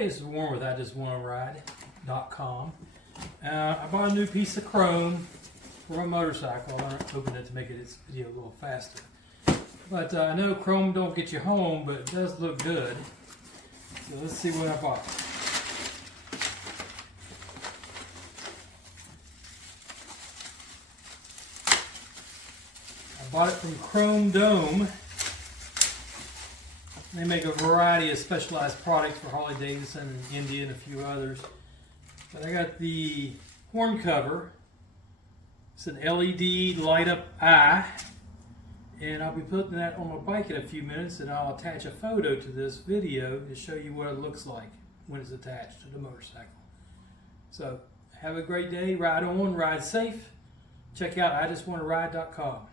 Hey, this is Warren with IJustWannaRide.com. I bought a new piece of chrome for my motorcycle. I'm hoping to make this video a little faster. But I know chrome don't get you home, but it does look good. So let's see what I bought. I bought it from Chrome Dome. They make a variety of specialized products for Harley-Davidson and India and a few others. But I got the horn cover. It's an LED light-up eye. And I'll be putting that on my bike in a few minutes, and I'll attach a photo to this video to show you what it looks like when it's attached to the motorcycle. So have a great day. Ride on, ride safe. Check out IJustWannaRide.com.